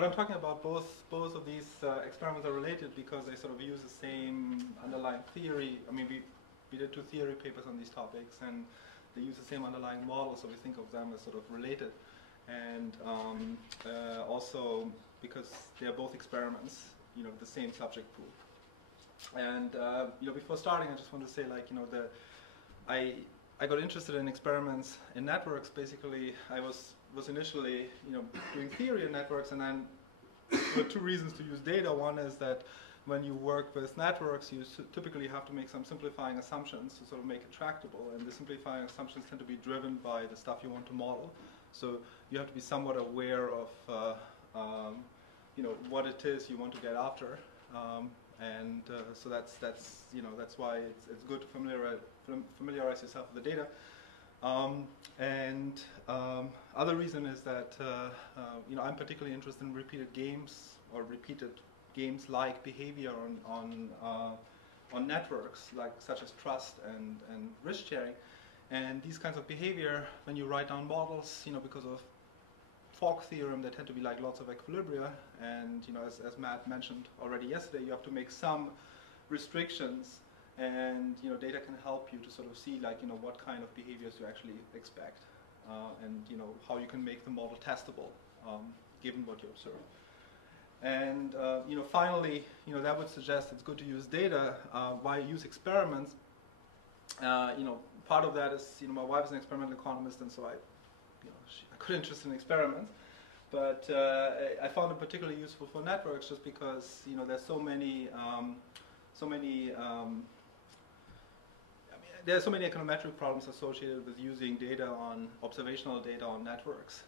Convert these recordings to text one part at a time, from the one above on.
what I'm talking about, both of these experiments are related because they sort of use the same underlying theory. I mean, we did 2 theory papers on these topics, and they use the same underlying model, so we think of them as sort of related. And also because they are both experiments, you know, the same subject pool. And you know, before starting, I just want to say, like, you know, I got interested in experiments in networks. Basically, I was initially, you know, doing theory in networks, and then there were 2 reasons to use data. One is that when you work with networks, you typically have to make some simplifying assumptions to sort of make it tractable, and the simplifying assumptions tend to be driven by the stuff you want to model. So you have to be somewhat aware of you know, what it is you want to get after, and so that's you know, that's why it's good to familiarize yourself with the data. Other reason is that you know, I'm particularly interested in repeated games or repeated games-like behavior on networks, like such as trust and risk sharing. And these kinds of behavior, when you write down models, you know, because of fog theorem, they tend to be like lots of equilibria. And you know, as Matt mentioned already yesterday, you have to make some restrictions, and you know, data can help you to sort of see, like, you know, what kind of behaviors you actually expect, and you know, how you can make the model testable given what you observe. And you know, finally, you know, that would suggest it's good to use data. Why use experiments? You know, part of that is, you know, my wife is an experimental economist, and so I got interested in experiments. But I found it particularly useful for networks, just because, you know, there's so many there are so many econometric problems associated with using data on observational data on networks,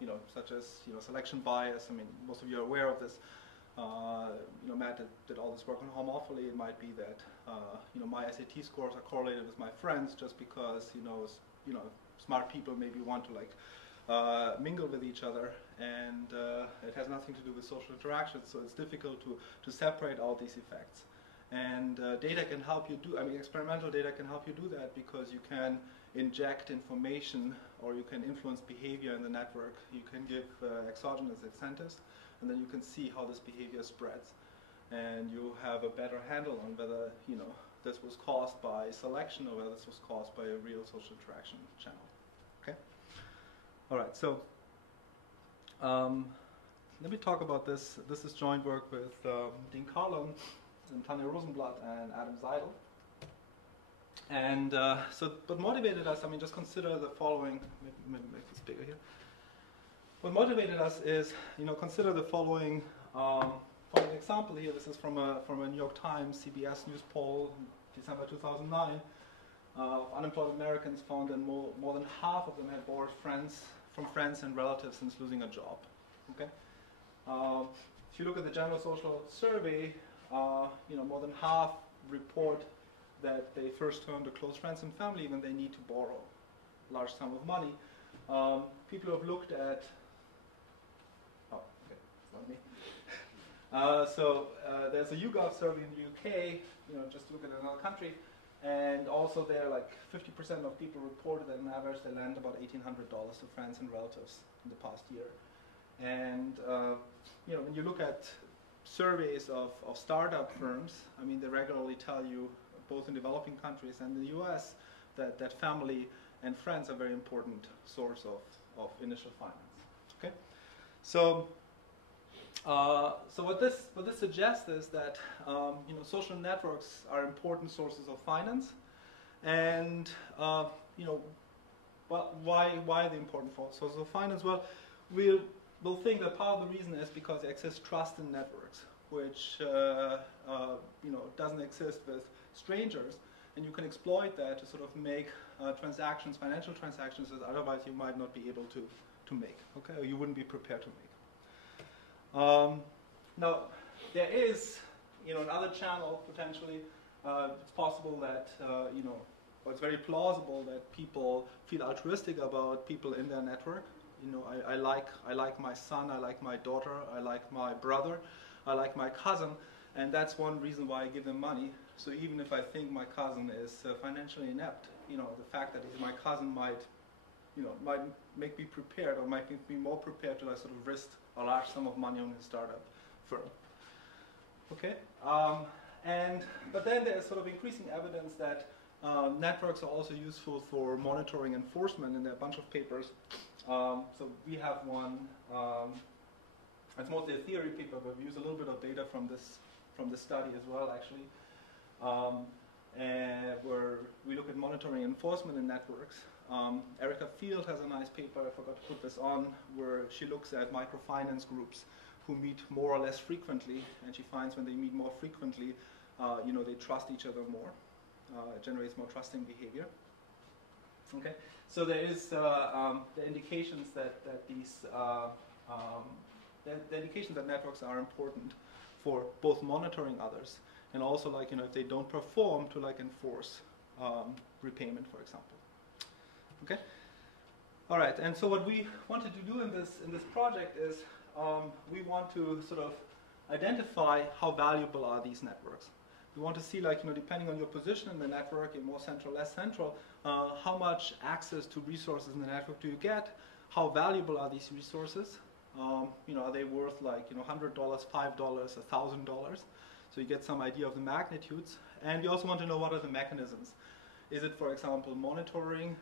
you know, such as, you know, selection bias. I mean, most of you are aware of this. You know, Matt did all this work on homophily. It might be that you know, my SAT scores are correlated with my friends just because, you know, smart people maybe want to, like, mingle with each other, and it has nothing to do with social interactions. So it's difficult to separate all these effects. And data can help you do, I mean, experimental data can help you do that, because you can inject information, or you can influence behavior in the network. You can give exogenous incentives, and then you can see how this behavior spreads. And you have a better handle on whether, you know, this was caused by selection or whether this was caused by a real social interaction channel. Okay? All right, so let me talk about this. This is joint work with Dean Carlon and Tanya Rosenblatt and Adam Seidel. And so what motivated us, I mean, just consider the following, maybe make this bigger here. What motivated us is, you know, consider the following example here. This is from a New York Times CBS News poll, December 2009. Unemployed Americans found that more than half of them had borrowed from friends and relatives since losing a job. Okay. If you look at the General Social Survey, you know, more than half report that they first turn to close friends and family when they need to borrow a large sum of money. People who have looked at, not me. So there's a YouGov survey in the UK, you know, just to look at another country, and also there, like 50% of people reported that on average they lent about $1,800 to friends and relatives in the past year. And you know, when you look at surveys of startup firms, I mean, they regularly tell you, both in developing countries and in the US, that family and friends are a very important source of initial finance. Okay, so so what this suggests is that you know, social networks are important sources of finance, and you know, well, why are they important for sources of finance? Well, we'll think that part of the reason is because there exists trust in networks, which you know, doesn't exist with strangers, and you can exploit that to sort of make transactions, financial transactions, that otherwise you might not be able to make, okay, or you wouldn't be prepared to make. Now, there is, you know, another channel potentially. It's possible that you know, or it's very plausible that people feel altruistic about people in their network. You know, I like my son, I like my daughter, I like my brother, I like my cousin, and that's one reason why I give them money. So even if I think my cousin is financially inept, you know, the fact that he's my cousin might, might make me prepared, or might make me more prepared to like sort of risk a large sum of money on a startup firm. Okay, but then there is sort of increasing evidence that networks are also useful for monitoring enforcement, and there are a bunch of papers. So we have one. It's mostly a theory paper, but we use a little bit of data from this study as well, actually, where we look at monitoring enforcement in networks. Erica Field has a nice paper, I forgot to put this on, where she looks at microfinance groups who meet more or less frequently, and she finds when they meet more frequently, they trust each other more. It generates more trusting behavior. Okay, so there is the indications that these the indications that networks are important for both monitoring others and also if they don't perform to enforce repayment, for example. Okay. All right. And so what we wanted to do in this project is we want to sort of identify how valuable are these networks. We want to see, depending on your position in the network, you're more central, less central, how much access to resources in the network do you get? How valuable are these resources? Are they worth $100, $5, $1,000? So you get some idea of the magnitudes. And we also want to know what are the mechanisms. Is it, for example, monitoring?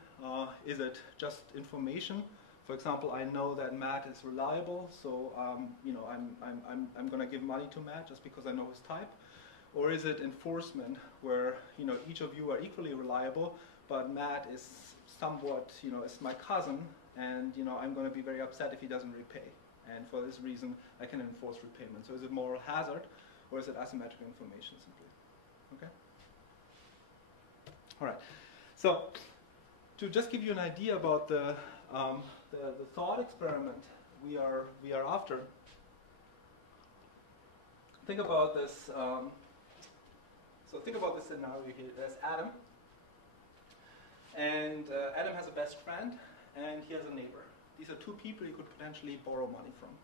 Is it just information? For example, I know that Matt is reliable, so I'm going to give money to Matt just because I know his type. Or is it enforcement, where each of you are equally reliable, but Matt is somewhat is my cousin, and I'm going to be very upset if he doesn't repay, and for this reason I can enforce repayment. So is it moral hazard, or is it asymmetric information simply? Okay. All right. So to just give you an idea about the thought experiment we are after, think about this. So think about this scenario here. There's Adam, and Adam has a best friend, and he has a neighbor. These are two people he could potentially borrow money from.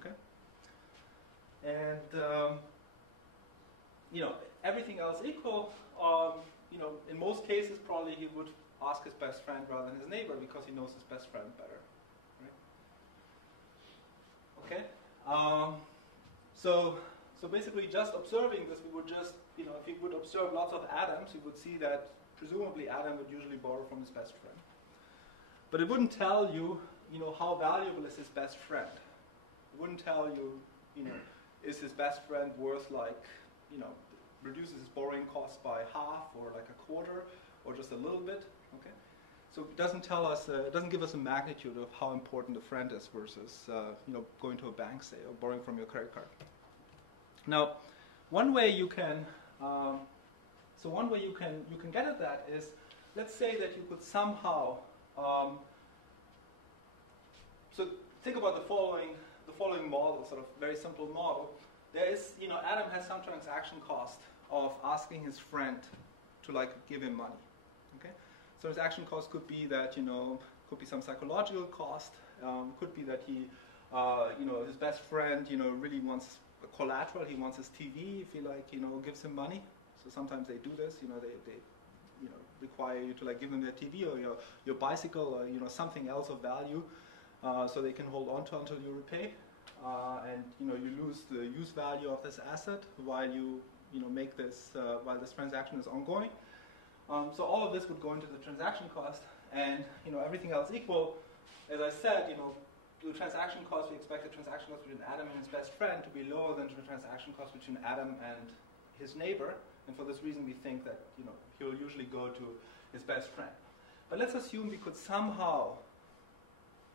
Okay? And everything else equal, in most cases probably he would ask his best friend rather than his neighbor because he knows his best friend better. Right? Okay? So basically, just observing this, we would just, if you would observe lots of Adams, you would see that presumably Adam would usually borrow from his best friend. But it wouldn't tell you, how valuable is his best friend. It wouldn't tell you, is his best friend worth reduces his borrowing costs by half or a quarter or just a little bit. Okay, so it doesn't tell us, it doesn't give us a magnitude of how important a friend is versus going to a bank, say, or borrowing from your credit card. Now, one way you can get at that is, let's say that you could somehow. So think about the following model, sort of very simple model. There is, Adam has some transaction cost of asking his friend to give him money. Okay, so transaction cost could be that could be some psychological cost. Could be that he, his best friend, really wants collateral. He wants his TV. If he gives him money. So sometimes they do this. They require you to give them their TV or your bicycle or something else of value, so they can hold on to until you repay, and you lose the use value of this asset while you make this while this transaction is ongoing. So all of this would go into the transaction cost, and everything else equal, as I said, the transaction cost, we expect the transaction cost between Adam and his best friend to be lower than the transaction cost between Adam and his neighbor. And for this reason, we think that he'll usually go to his best friend. But let's assume we could somehow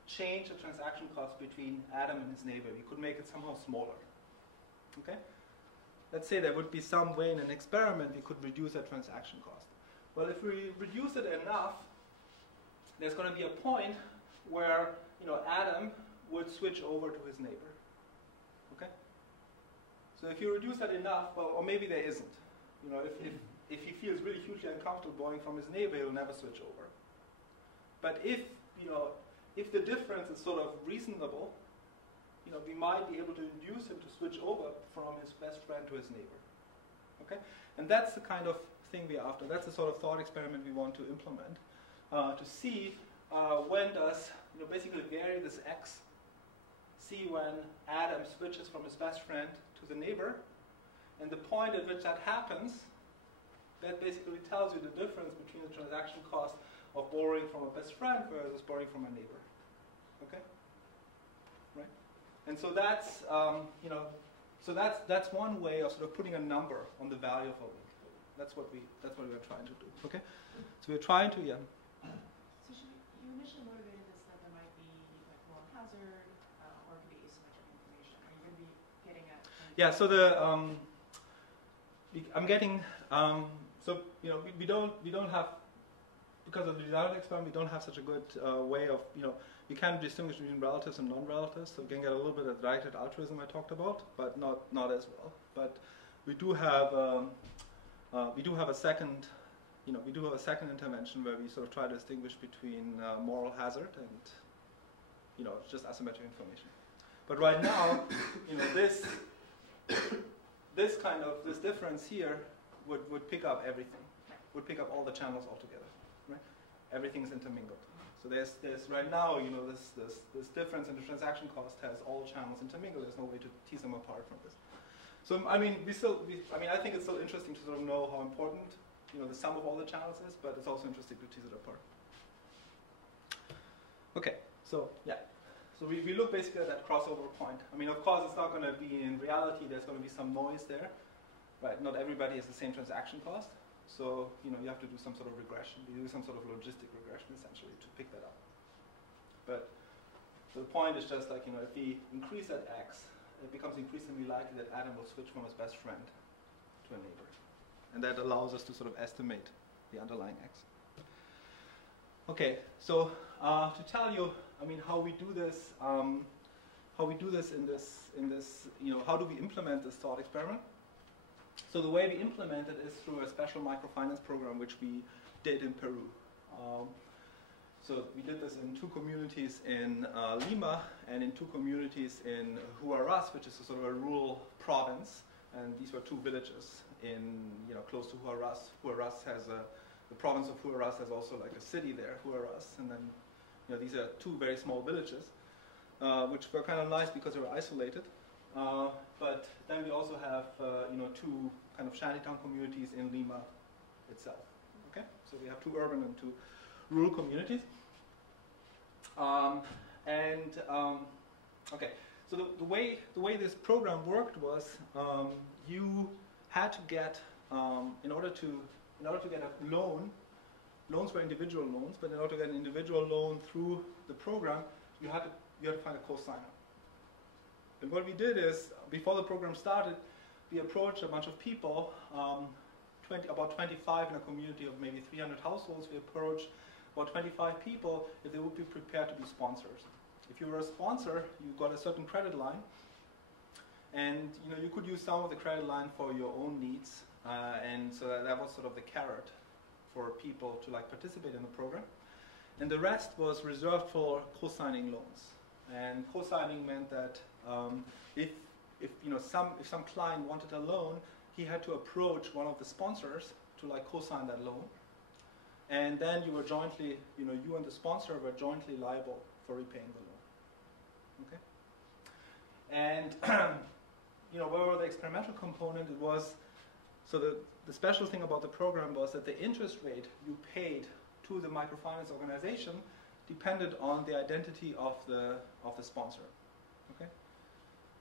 change the transaction cost between Adam and his neighbor. We could make it somehow smaller. Okay? Let's say there would be some way in an experiment we could reduce that transaction cost. Well, if we reduce it enough, there's going to be a point where Adam would switch over to his neighbor. Okay? So if you reduce that enough, well, or maybe there isn't. If he feels really hugely uncomfortable borrowing from his neighbor, he'll never switch over. But if the difference is sort of reasonable, we might be able to induce him to switch over from his best friend to his neighbor. Okay? And that's the kind of thing we're after. That's the sort of thought experiment we want to implement to see when does basically vary this x, see when Adam switches from his best friend to the neighbor, and the point at which that happens, that basically tells you the difference between the transaction cost of borrowing from a best friend versus borrowing from a neighbor. Okay, right? And so that's so that's one way of sort of putting a number on the value of a link. That's what we are trying to do. Okay, so we're trying to So you initially motivated this that there might be like moral hazard or could be asymmetric information. Are you going to be getting at? Yeah. So I'm getting so we don't have, because of the design experiment, we don't have such a good way of we can distinguish between relatives and non-relatives. So we can get a little bit of directed altruism I talked about, but not as well. But we do have a second intervention where we sort of try to distinguish between moral hazard and just asymmetric information. But right now, this difference here would pick up everything, would pick up all the channels altogether. Right? Everything is intermingled. So there's right now this difference in the transaction cost has all channels intermingled. There's no way to tease them apart from this. So I think it's still interesting to sort of know how important the sum of all the channels is, but it's also interesting to tease it apart. Okay, so yeah. So we look basically at that crossover point. I mean, of course, it's not going to be in reality. There's going to be some noise there, right? Not everybody has the same transaction cost. So you have to do some sort of regression. You do some sort of logistic regression essentially to pick that up. But the point is just like if we increase that x, it becomes increasingly likely that Adam will switch from his best friend to a neighbor, and that allows us to sort of estimate the underlying x. Okay, so to tell you, how we do this in this, how do we implement this thought experiment? So the way we implement it is through a special microfinance program which we did in Peru. So we did this in 2 communities in Lima and in 2 communities in Huaraz, which is a sort of a rural province, and these were 2 villages in close to Huaraz. The province of Huaraz has also like a city there, Huaraz, and then these are 2 very small villages, which were kind of nice because they were isolated. But then we also have 2 kind of shantytown communities in Lima itself. Okay, so we have 2 urban and 2 rural communities. Okay, so the way this program worked was you had to get in order to get a loan. Loans were individual loans, but in order to get an individual loan through the program, you had to find a co-signer. And what we did is, before the program started, we approached a bunch of people, about 25 in a community of maybe 300 households. We approached about 25 people if they would be prepared to be sponsors. If you were a sponsor, you got a certain credit line, and you could use some of the credit line for your own needs, and so that was sort of the carrot for people to participate in the program. And the rest was reserved for co-signing loans. And co-signing meant that if some client wanted a loan, he had to approach one of the sponsors to co-sign that loan, and then you were jointly, you and the sponsor were jointly liable for repaying the loan. Okay. And where were the experimental component? It was so the special thing about the program was that the interest rate you paid to the microfinance organization depended on the identity of the sponsor. Okay.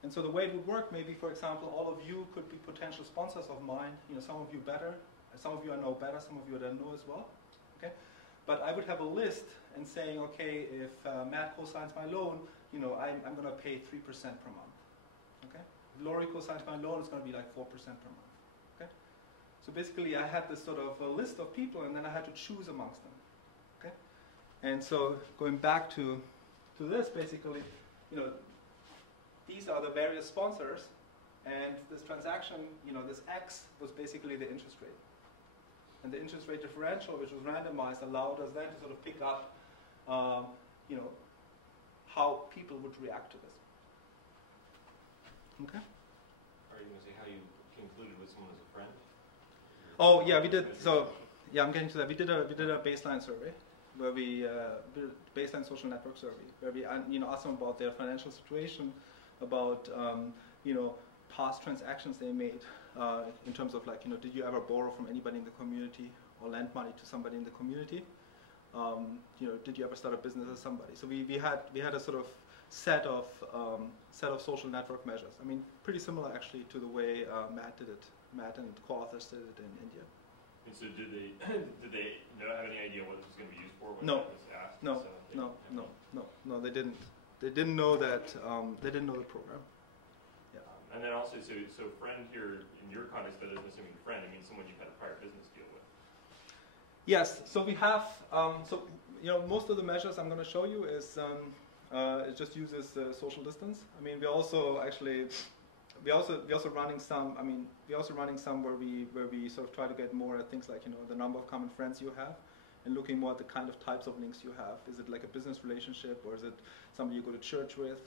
And so the way it would work, maybe, for example, all of you could be potential sponsors of mine. Some of you better, some of you I know better, some of you I don't know as well. Okay? But I would have a list and saying, okay, if Matt co-signs my loan, I'm going to pay 3% per month. Okay? If Laurie co-signs my loan, it's going to be 4% per month. Okay? So basically, I had this sort of a list of people, and then I had to choose amongst them. Okay? And so going back to this, basically, these are the various sponsors, and this transaction, this X was basically the interest rate. And the interest rate differential, which was randomized, allowed us then to sort of pick up, how people would react to this. Okay? Are you going to say how you concluded with someone as a friend? Oh yeah, we did. So yeah, I'm getting to that. We did a baseline survey, where we built baseline social network survey, where we asked them about their financial situation, about past transactions they made in terms of did you ever borrow from anybody in the community or lend money to somebody in the community? Did you ever start a business with somebody? So we had a sort of set of social network measures. I mean, pretty similar actually to the way Matt did it. Matt and co-authors did it in India. And so did they have any idea what this was going to be used for when No. it was asked? No, no, they didn't. They didn't know that. They didn't know the program. Yeah. And then also, so friend here in your context, that doesn't necessarily mean friend. I mean someone you've had a prior business deal with. Yes. So we have. Most of the measures I'm going to show you is it just uses social distance. I mean, we're also running some. I mean, we're also running some where we sort of try to get more at things like the number of common friends you have, and looking more at the kind of types of links you have. Is it like a business relationship, or is it somebody you go to church with,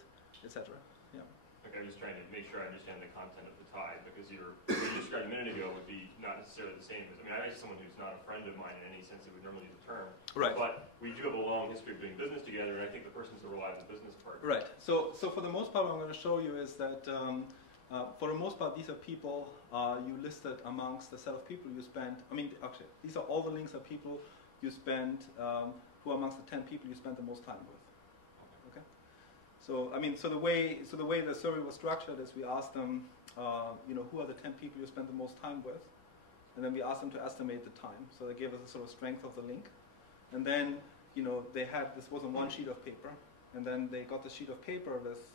etc. Yeah. Okay, I'm just trying to make sure I understand the content of the tie, because what you described a minute ago would be not necessarily the same as. I mean, I'm actually someone who's not a friend of mine in any sense that we normally use the term. Right. But we do have a long history of doing business together, and I think the person's a reliable business partner. Right. So for the most part, what I'm going to show you is that for the most part, these are people you listed amongst the set of people you spent. I mean, actually, these are all the links of people you spent, who are amongst the 10 people you spent the most time with. Okay. So I mean, so the way the survey was structured is we asked them, who are the 10 people you spent the most time with, and then we asked them to estimate the time. So they gave us a sort of strength of the link, and then this was on one sheet of paper, and then they got the sheet of paper with,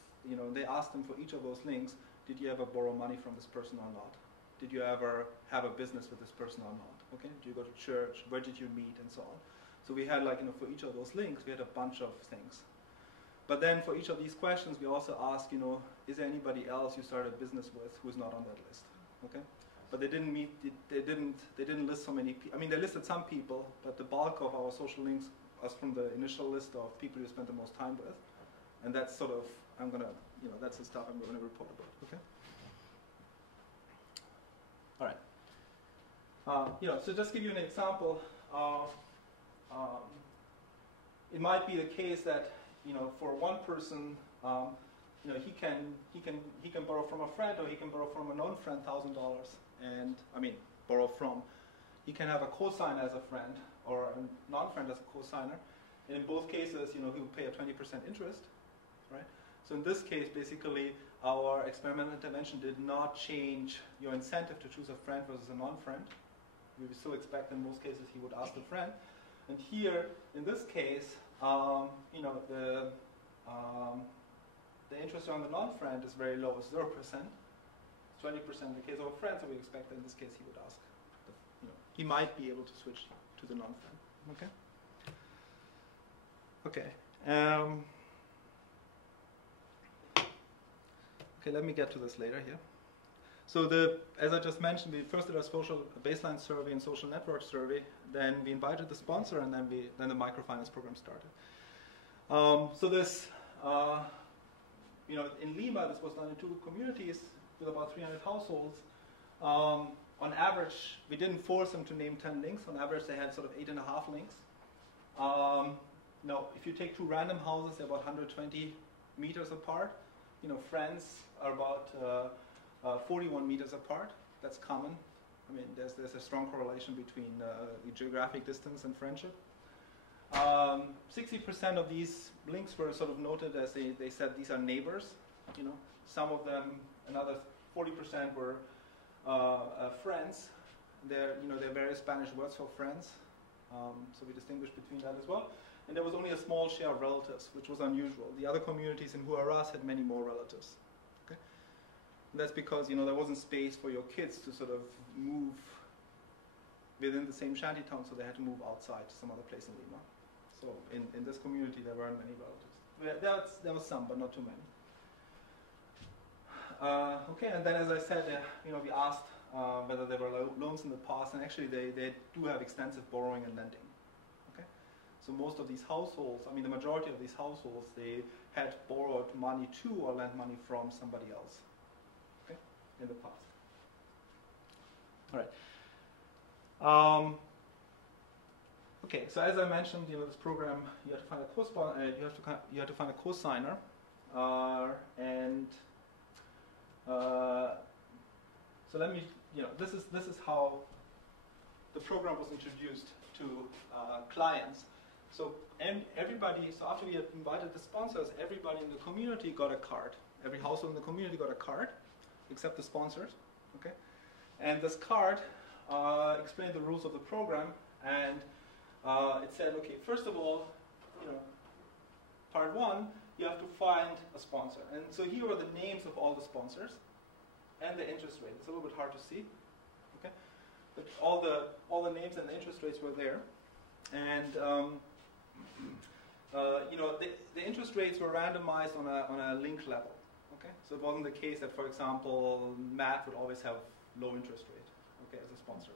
they asked them for each of those links, did you ever borrow money from this person or not? Did you ever have a business with this person or not? Okay, did you go to church? Where did you meet, and so on? So we had for each of those links, we had a bunch of things. But then for each of these questions, we also asked, is there anybody else you started a business with who's not on that list? Okay, but they didn't list so many people. I mean, they listed some people, but the bulk of our social links was from the initial list of people you spent the most time with, and that's sort of that's the stuff I'm going to report about. Okay. All right. So just give you an example of, it might be the case that for one person, he can borrow from a friend, or he can borrow from a known friend $1,000, and I mean borrow from. He can have a cosigner as a friend or a non-friend as a cosigner, and in both cases, he will pay a 20% interest, right? So in this case, basically, our experimental intervention did not change your incentive to choose a friend versus a non-friend. We would still expect in most cases he would ask the friend. And here, in this case, the interest on the non-friend is very low, it's 0%. It's 20% in the case of a friend, so we expect that in this case he would ask. He might be able to switch to the non-friend. Okay. Okay. Okay, let me get to this later here. So as I just mentioned, we first did a baseline survey and social network survey. Then we invited the sponsor, and then the microfinance program started. So this, in Lima, this was done in 2 communities with about 300 households. On average, we didn't force them to name 10 links. On average, they had sort of 8.5 links. If you take 2 random houses, they're about 120 meters apart. Friends are about 41 meters apart. That's common. I mean, there's a strong correlation between geographic distance and friendship. 60% of these links were sort of noted as they said these are neighbors. Some of them, another 40% were friends. There are various Spanish words for friends, so we distinguish between that as well. And there was only a small share of relatives, which was unusual. The other communities in Huaraz had many more relatives. Okay? And that's because there wasn't space for your kids to sort of move within the same shantytown, so they had to move outside to some other place in Lima. So in this community, there weren't many relatives. There was some, but not too many. Okay, and then as I said, we asked whether there were loans in the past, and actually they do have extensive borrowing and lending. Okay, so most of these households, I mean the majority of these households, they had borrowed money to or lent money from somebody else. Okay, in the past. All right. Okay, so as I mentioned, this program, you have to find a you have to find a co-signer, and so let me, this is how the program was introduced to clients. So so after we had invited the sponsors, everybody in the community got a card. Every household in the community got a card, except the sponsors. Okay, and this card explained the rules of the program, and it said, okay, first of all, part one, you have to find a sponsor. And so here are the names of all the sponsors and the interest rate. It's a little bit hard to see, okay? But all the names and the interest rates were there. And the interest rates were randomized on a link level, okay? So it wasn't the case that, for example, math would always have low interest rate, okay, as a sponsor.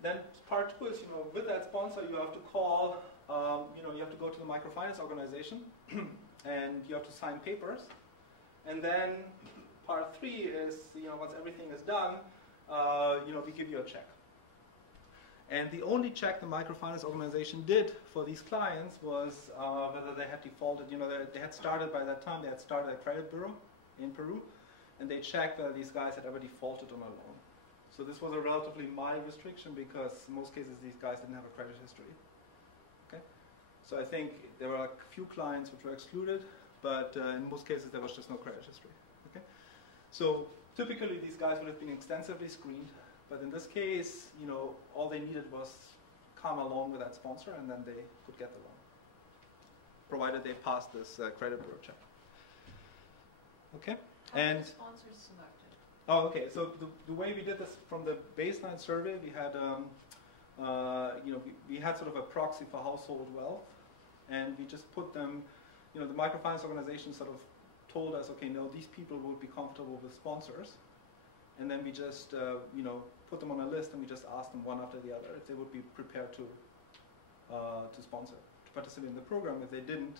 Then part two is, with that sponsor, you have to call, you have to go to the microfinance organization, and you have to sign papers. And then part three is, once everything is done, we give you a check. And the only check the microfinance organization did for these clients was whether they had defaulted. They had started by that time. They had started a credit bureau in Peru, and they checked whether these guys had ever defaulted on a loan. So this was a relatively mild restriction because in most cases these guys didn't have a credit history. Okay, so I think there were a few clients which were excluded, but in most cases there was just no credit history. Okay, so typically these guys would have been extensively screened, but in this case, all they needed was come along with that sponsor, and then they could get the loan, provided they passed this credit bureau check. Okay, and sponsors selected. Oh, okay. So the way we did this from the baseline survey, we had, we had sort of a proxy for household wealth, and we just put them, the microfinance organization sort of told us, okay, no, these people would be comfortable with sponsors, and then we just, put them on a list, and we just asked them one after the other if they would be prepared to sponsor, to participate in the program. If they didn't,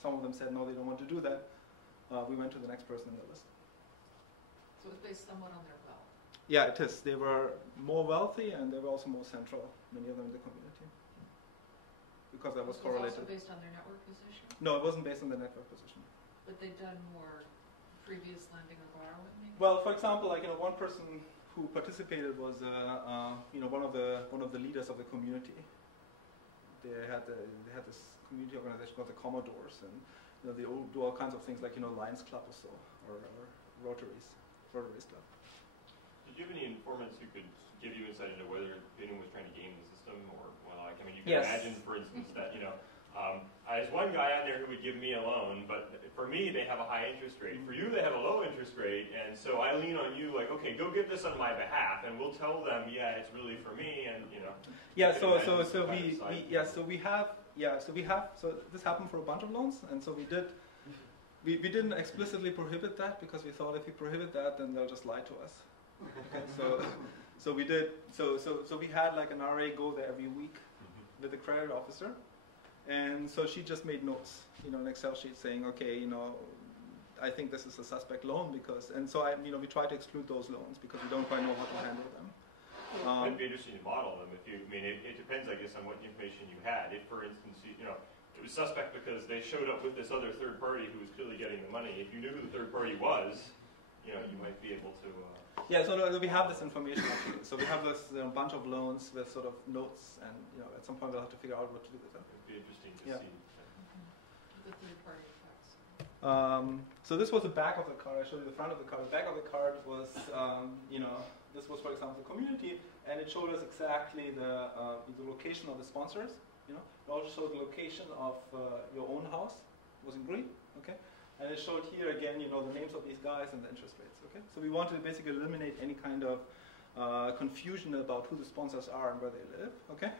some of them said no, they don't want to do that. We went to the next person in the list. So it's based somewhat on their wealth. Yeah, it is. They were more wealthy, and they were also more central, many of them in the community, because that was correlated. Also based on their network position? No, it wasn't based on the network position. But they'd done more previous lending or borrowing, maybe? Well, for example, one person who participated was, one of the leaders of the community. They had this community organization called the Commodores, and they all do all kinds of things like Lions Club or so, or Rotaries Club. Did you have any informants who could give you insight into whether anyone was trying to game the system, or you can yes. imagine, for instance, that there's one guy out there who would give me a loan, but for me they have a high interest rate. For you they have a low interest rate, and so I lean on you like, okay, go get this on my behalf, and we'll tell them, yeah, it's really for me, and Yeah, so this happened for a bunch of loans, and so we didn't explicitly prohibit that because we thought if we prohibit that, then they'll just lie to us. Okay, so we did. So we had like an RA go there every week with the credit officer, and so she just made notes, an Excel sheet saying, okay, I think this is a suspect loan because, and so we try to exclude those loans because we don't quite know how to handle them. It'd be interesting to model them. It depends, I guess, on what information you had. If, for instance, it was suspect because they showed up with this other third party who was clearly getting the money. If you knew who the third party was, you might be able to. Yeah, so we have this information actually. So we have this bunch of loans with sort of notes, and at some point we'll have to figure out what to do with them. It'd be interesting to see. The third party effects. So this was the back of the card. I showed you the front of the card. The back of the card was, this was, for example, the community, and it showed us exactly the location of the sponsors. It also showed the location of your own house. It was in green, okay? And it showed here again, the names of these guys and the interest rates, okay? So we wanted to basically eliminate any kind of confusion about who the sponsors are and where they live, okay?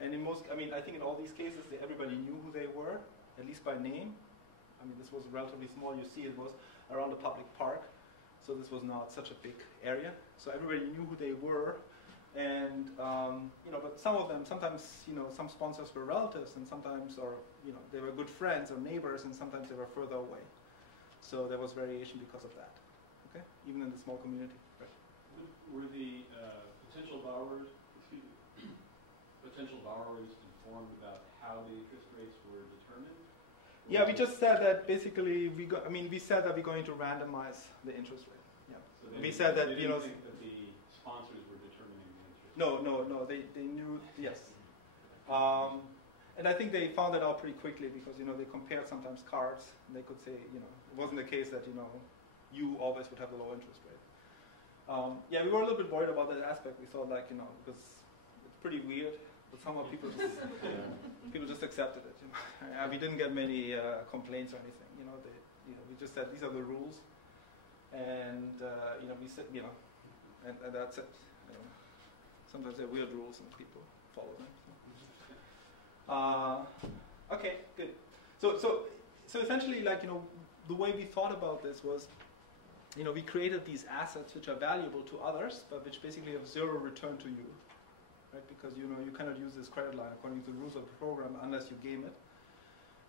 And I think in all these cases, everybody knew who they were, at least by name. This was relatively small. You see, it was around a public park, so this was not such a big area. So everybody knew who they were, and but some of them, sometimes some sponsors were relatives, and sometimes, or they were good friends or neighbors, and sometimes they were further away. So there was variation because of that. Okay, even in the small community. Right. Were the potential borrowers, potential borrowers informed about how the interest rates were determined? Yeah, we just said that basically we said that we're going to randomize the interest rate. Yeah. So We said that, they didn't think that the sponsors were determining the interest rate. No, they knew, yes. And I think they found it out pretty quickly because, they compared sometimes cards and they could say, it wasn't the case that, you always would have a low interest rate. Yeah, we were a little bit worried about that aspect. We thought because it's pretty weird, but somehow people just accepted it. We didn't get many complaints or anything. We just said these are the rules, and we said, and that's it. Sometimes they're weird rules and people follow them. Okay, good. So essentially, the way we thought about this was, we created these assets which are valuable to others, but which basically have zero return to you, right? Because you cannot use this credit line according to the rules of the program unless you game it.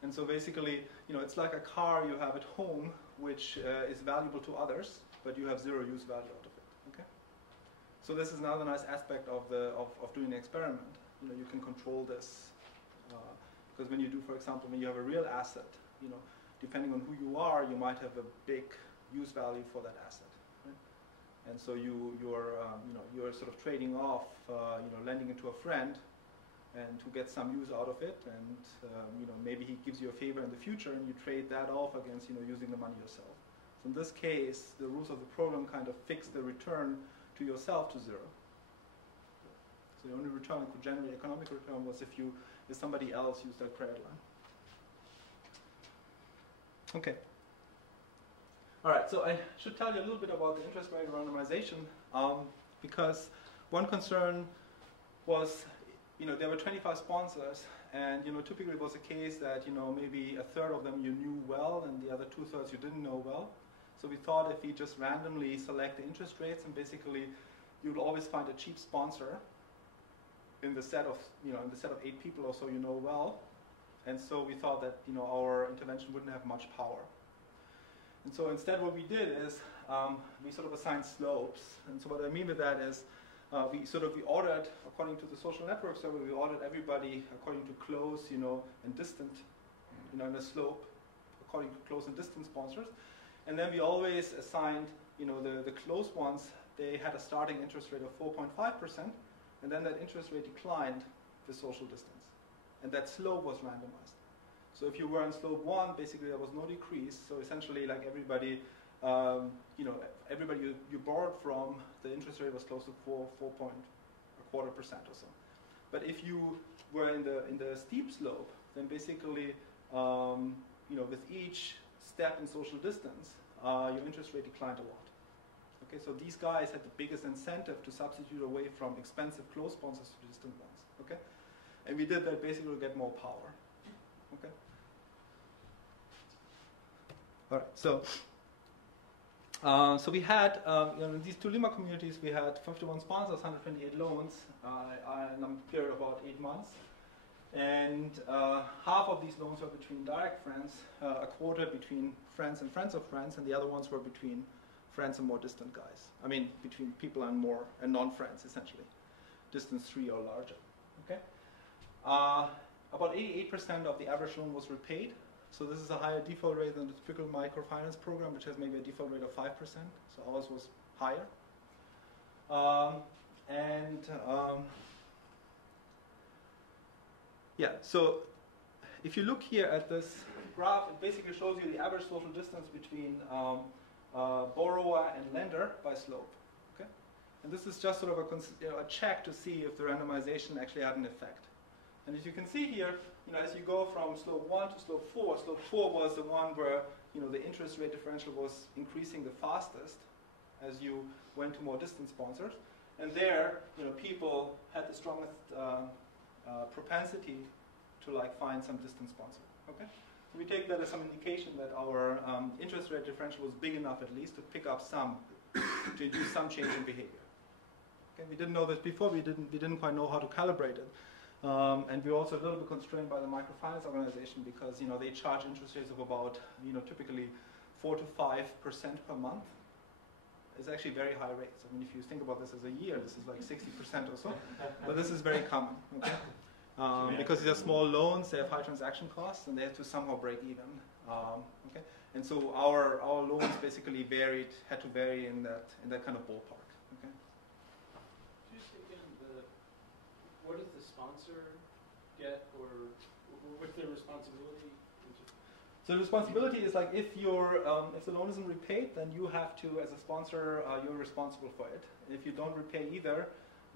And so basically, it's like a car you have at home, which is valuable to others, but you have zero use value out of it. Okay. So this is another nice aspect of doing the experiment. You can control this because when you do, for example, when you have a real asset, depending on who you are, you might have a big use value for that asset, right? And so you're sort of trading off, lending it to a friend, and to get some use out of it, and maybe he gives you a favor in the future, and you trade that off against using the money yourself. So in this case, the rules of the program kind of fix the return to yourself to zero. So the only return it could generate, economic return, was if somebody else used that credit line. Okay. All right, so I should tell you a little bit about the interest rate randomization, because one concern was, there were 25 sponsors, and typically it was the case that maybe a third of them you knew well, and the other 2/3 you didn't know well. So we thought if we just randomly select the interest rates, and basically you'd always find a cheap sponsor in the set of 8 people or so you know well, and so we thought that our intervention wouldn't have much power. And so instead what we did is we sort of assigned slopes. And so what I mean with that is we ordered, according to the social network survey, we ordered everybody according to close, and distant, in a slope, according to close and distant sponsors. And then we always assigned, the close ones, they had a starting interest rate of 4.5%, and then that interest rate declined with social distance. And that slope was randomized. So if you were in slope 1, basically there was no decrease. So essentially, like everybody, everybody you borrowed from, the interest rate was close to 4.25% or so. But if you were in the steep slope, then basically, with each step in social distance, your interest rate declined a lot. Okay, so these guys had the biggest incentive to substitute away from expensive close sponsors to distant ones. Okay, and we did that basically to get more power. Okay. All right, so we had, in these two Lima communities, we had 51 sponsors, 128 loans, in a period of about 8 months. And half of these loans were between direct friends, a quarter between friends and friends of friends, and the other ones were between friends and more distant guys. I mean, between people and non-friends, essentially. Distance 3 or larger. Okay. About 88% of the average loan was repaid. So this is a higher default rate than the typical microfinance program, which has maybe a default rate of 5%. So ours was higher. So if you look here at this graph, it basically shows you the average social distance between borrower and lender by slope. Okay, and this is just sort of a check to see if the randomization actually had an effect. And as you can see here, as you go from slope 1 to slope 4 was the one where the interest rate differential was increasing the fastest as you went to more distant sponsors. And there, people had the strongest propensity to find some distant sponsor. Okay, so we take that as some indication that our interest rate differential was big enough at least to pick up to induce some change in behavior. Okay, we didn't know this before. We didn't quite know how to calibrate it. And we're also a little bit constrained by the microfinance organization because they charge interest rates of about typically 4 to 5% per month. It's actually very high rates. I mean, if you think about this as a year, this is like 60% or so. But this is very common. Okay? because these are small loans, they have high transaction costs, and they have to somehow break even. Okay, and so our loans basically had to vary in that kind of ballpark. Okay. Just again, what does the sponsor get, or what's their responsibility? So the responsibility is like if the loan isn't repaid, then you have to, as a sponsor, you're responsible for it. If you don't repay either,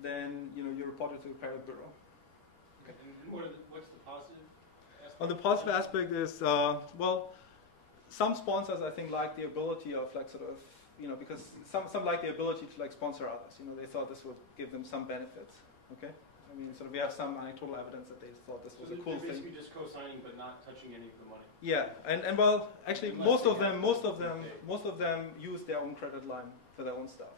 then you report it to the credit bureau. Okay. And what's the positive aspect? Well, the positive aspect is some sponsors I think like the ability of like sort of because some like the ability to like sponsor others. They thought this would give them some benefits. Okay. I mean, sort of we have some anecdotal evidence that they thought this was a cool thing. Basically just co-signing but not touching any of the money. Yeah, and well, actually, most of them use their own credit line for their own stuff.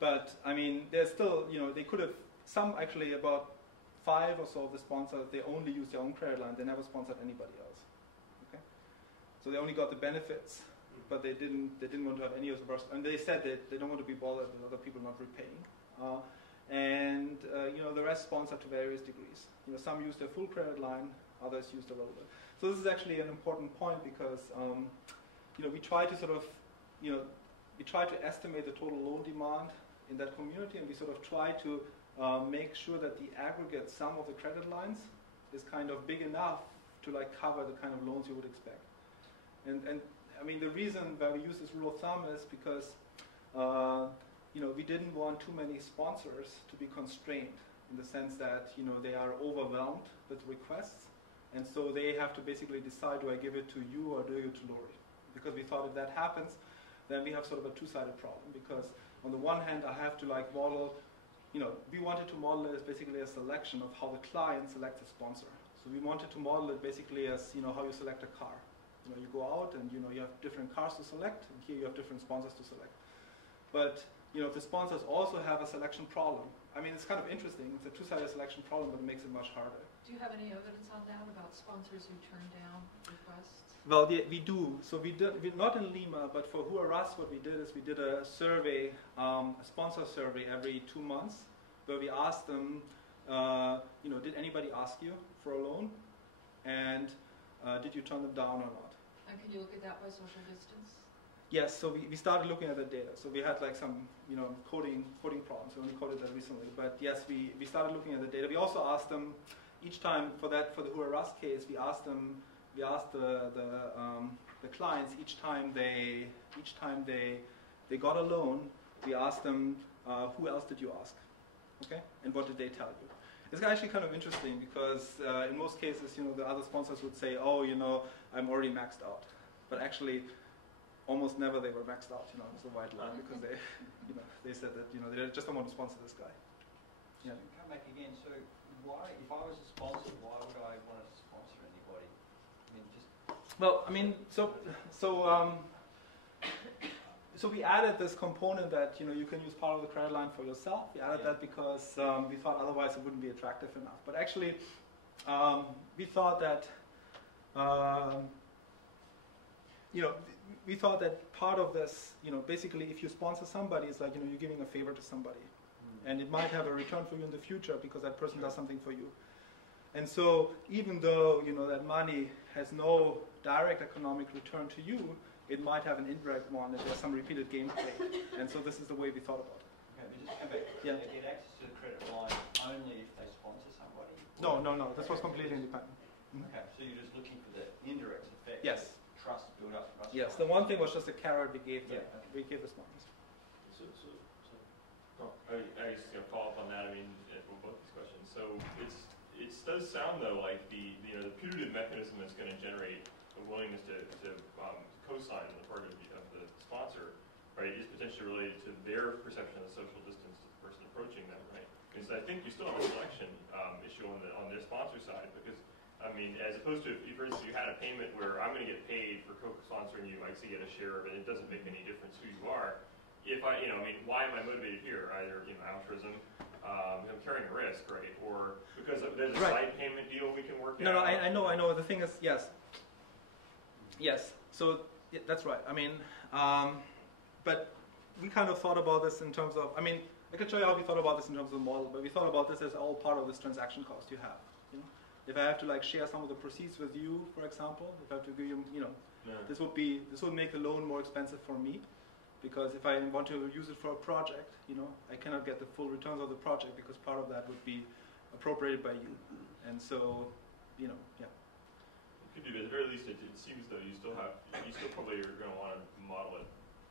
But I mean, there's still, they could have about 5 or so of the sponsors. They only use their own credit line. They never sponsored anybody else. Okay, so they only got the benefits, but they didn't want to have any of the burst. And they said that they don't want to be bothered with other people not repaying. And the rest sponsored to various degrees. Some use their full credit line, others use the revolver. So this is actually an important point because we try to sort of we try to estimate the total loan demand in that community, and we sort of try to make sure that the aggregate sum of the credit lines is kind of big enough to like cover the kind of loans you would expect. And I mean the reason why we use this rule of thumb is because we didn't want too many sponsors to be constrained in the sense that they are overwhelmed with requests, and so they have to basically decide, do I give it to you or do I give it to Lori? Because we thought if that happens, then we have sort of a two-sided problem. Because on the one hand, I have to like model, we wanted to model it as basically a selection of how the client selects a sponsor. So we wanted to model it basically as how you select a car. You go out and you have different cars to select, and here you have different sponsors to select. But if the sponsors also have a selection problem, I mean, it's kind of interesting. It's a two-sided selection problem, but it makes it much harder. Do you have any evidence on that about sponsors who turn down requests? Well, we do. So we not in Lima, but for Huaraz, what we did is we did a survey, a sponsor survey every 2 months, where we asked them, did anybody ask you for a loan, and did you turn them down or not? And can you look at that by social distance? Yes, so we started looking at the data. So we had like some, coding problems. We only coded that recently. But yes, we started looking at the data. We also asked them each time for the Huaraz case. We asked the clients each time they got a loan. We asked them, who else did you ask? Okay, and what did they tell you? It's actually kind of interesting because in most cases, the other sponsors would say, oh, I'm already maxed out, but actually. Almost never they were maxed out, it's a white lie because they, they said that, they just don't want to sponsor this guy. Yeah. So come back again. So why, if I was a sponsor, why would I want to sponsor anybody? I mean, just. Well, I mean, so we added this component that you can use part of the credit line for yourself. We added that because we thought otherwise it wouldn't be attractive enough. But actually, we thought that. We thought that part of this, basically if you sponsor somebody, it's like, you're giving a favor to somebody. And it might have a return for you in the future because that person does something for you. And so even though, that money has no direct economic return to you, it might have an indirect one if there's some repeated gameplay. And so this is the way we thought about it. Okay, but just come back. Yeah. They get access to the credit line only if they sponsor somebody? No. This was completely independent. Okay, so you're just looking for the indirect effect. Yes. Trust build up. Yes, the one thing was just a carrot we gave the sponsors. I guess follow up on that. I mean, from both these questions. So it does sound though like the putative mechanism that's going to generate a willingness to co-sign on the part of the sponsor, right, is potentially related to their perception of the social distance to the person approaching them, right? Because I think you still have a selection issue on their sponsor side because. I mean, as opposed to if, for instance, you had a payment where I'm going to get paid for co-sponsoring you, I get a share of it. It doesn't make any difference who you are. If I, why am I motivated here? Either, altruism, I'm carrying a risk, right? Or because there's a side payment deal we can work out. No, I know. The thing is, yes. So that's right. I mean, but we kind of thought about this in terms of, I can show you how we thought about this in terms of the model, but we thought about this as all part of this transaction cost you have. You know? If I have to like share some of the proceeds with you, for example, if I have to give you, you know, this would make the loan more expensive for me, because if I want to use it for a project, you know, I cannot get the full returns of the project because part of that would be appropriated by you, and so, you know, yeah. It could be, but at the very least, it seems though you still probably are going to want to model it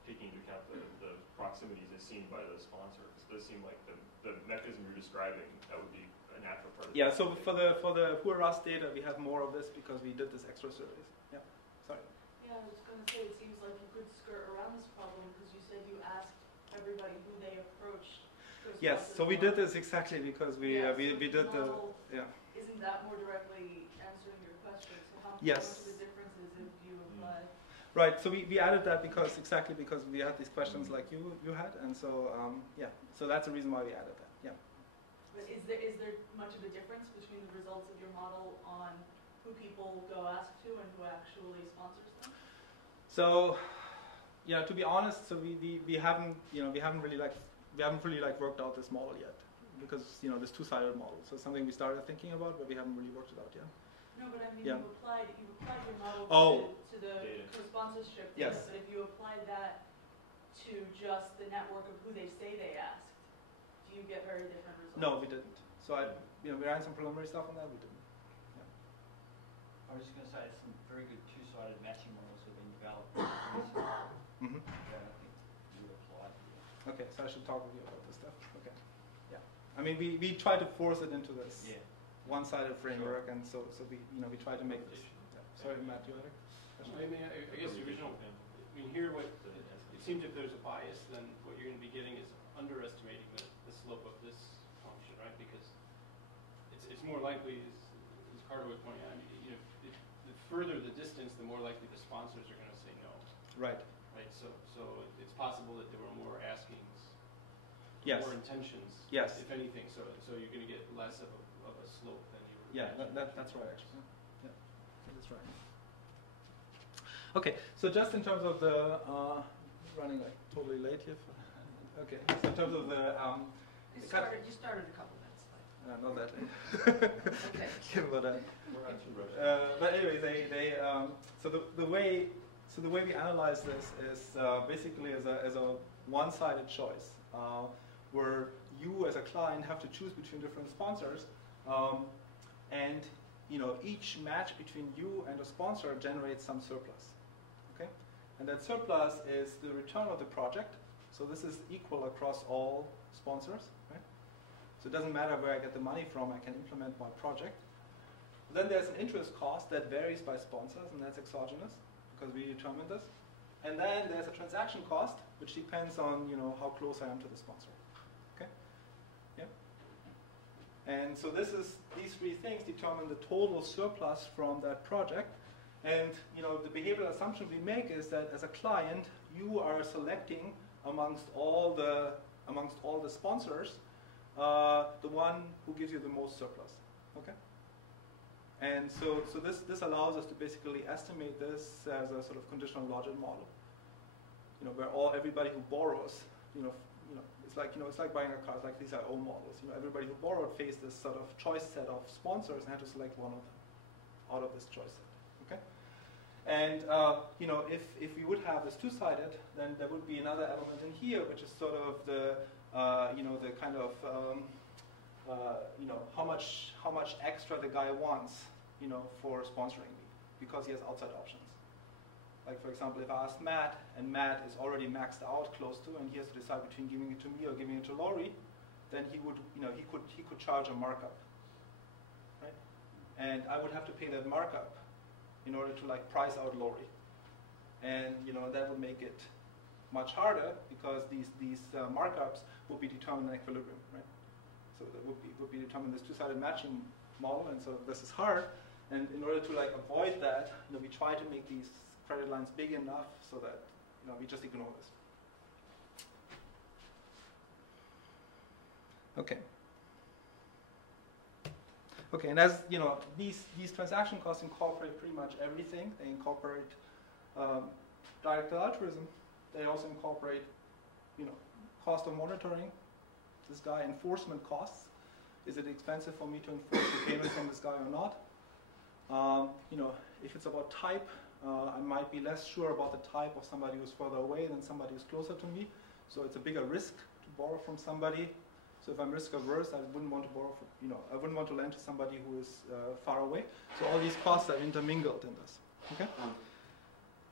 taking into account the proximities as seen by the sponsor. It does seem like the mechanism you're describing, that would be a natural part of it. Yeah, so for the Huaraz data, we have more of this because we did this extra surveys. Yeah, sorry. Yeah, I was going to say, it seems like you could skirt around this problem because you said you asked everybody who they approached. Yes, so we did this exactly because we did the, yeah. Isn't that more directly answering your question? So how much Yes. of the difference is if you apply? Right, so we added that because we had these questions like you had, and so, yeah, so that's the reason why we added that, yeah. But is there much of a difference between the results of your model on who people go ask to and who actually sponsors them? So, yeah, to be honest, so we haven't really worked out this model yet, because, you know, this two-sided model. So it's something we started thinking about, but we haven't really worked it out yet. No, but I mean, Yeah. you applied your model to the co-sponsorship data, Yes. but if you applied that to just the network of who they say they asked, do you get very different results? No, we didn't. So we ran some preliminary stuff on that, we didn't. I was just going to say, some very good two-sided matching models have been developed. Mm-hmm. I don't think you applied here. Okay, so I should talk with you about this stuff. Okay. Yeah. I mean, we try to force it into this one-sided framework, and so we try to make this. Yeah. Sorry, Matt, you had a question? I mean, I guess the original, I mean, here it seems if there's a bias, then what you're going to be getting is underestimating the slope of this function, right? Because it's more likely, as Carter was pointing out, you know, the further the distance, the more likely the sponsors are going to say no. Right. Right. So it's possible that there were more askings, Yes. more intentions, Yes. if anything. So you're going to get less of a slope than you were. Yeah, imagining. that's right, actually. Yeah, that's right. Okay, so just in terms of the running like totally late here. Okay, so in terms of the You started a couple minutes late. not that late. Okay. Give about that. We're not too rushed. But anyway, so the way we analyze this is basically as a one-sided choice, where you as a client have to choose between different sponsors, and you know, each match between you and a sponsor generates some surplus. Okay, and that surplus is the return of the project. So this is equal across all sponsors, right? So it doesn't matter where I get the money from, I can implement my project. Then there's an interest cost that varies by sponsors, and that's exogenous, because we determine this. And then there's a transaction cost, which depends on, you know, how close I am to the sponsor. Okay? Yeah? And so these three things determine the total surplus from that project. And, you know, the behavioral assumption we make is that as a client, you are selecting amongst all the sponsors, the one who gives you the most surplus. Okay? And so this allows us to basically estimate this as a sort of conditional logic model. You know, where everybody who borrows, it's like buying a car. It's like these are O models. You know, everybody who borrowed faced this sort of choice set of sponsors and had to select one of them out of this choice set. Okay. And you know, if we would have this two-sided, then there would be another element in here, which is sort of the the kind of how much extra the guy wants, you know, for sponsoring me, because he has outside options. Like, for example, if I asked Matt, and Matt is already maxed out close to, and he has to decide between giving it to me or giving it to Laurie, then he would, he could charge a markup, right? And I would have to pay that markup in order to like price out Laurie, and that would make it much harder because these markups will be determined in equilibrium, right? So that would be determined in this two-sided matching model, and so this is hard. And in order to like avoid that, we try to make these credit lines big enough so that we just ignore this. Okay. Okay, and as you know, these transaction costs incorporate pretty much everything. They incorporate direct altruism. They also incorporate, cost of monitoring. this guy enforcement costs. Is it expensive for me to enforce the payment from this guy or not? If it's about type, I might be less sure about the type of somebody who's further away than somebody who's closer to me. So it's a bigger risk to borrow from somebody. So if I'm risk averse, I wouldn't want to borrow from, I wouldn't want to lend to somebody who is far away. So all these costs are intermingled in this. Okay.